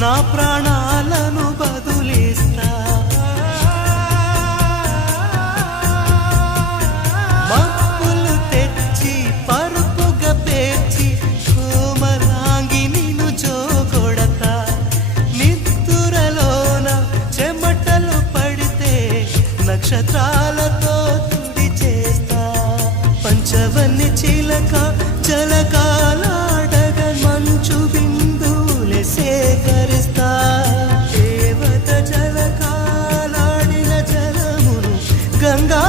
నా ప్రాణాలను బదులిస్తా. మప్పులు తెచ్చి పరుపుగా పేర్చి కోమలాంగి నిన్ను జోగొడతా. నిద్దురలోన చెమటలు పడితే నక్షత్రాలతో తుడి చేస్తా. పంచవన్ని చిలకా చేస్తా జలకాలాడిన జలమును గంగా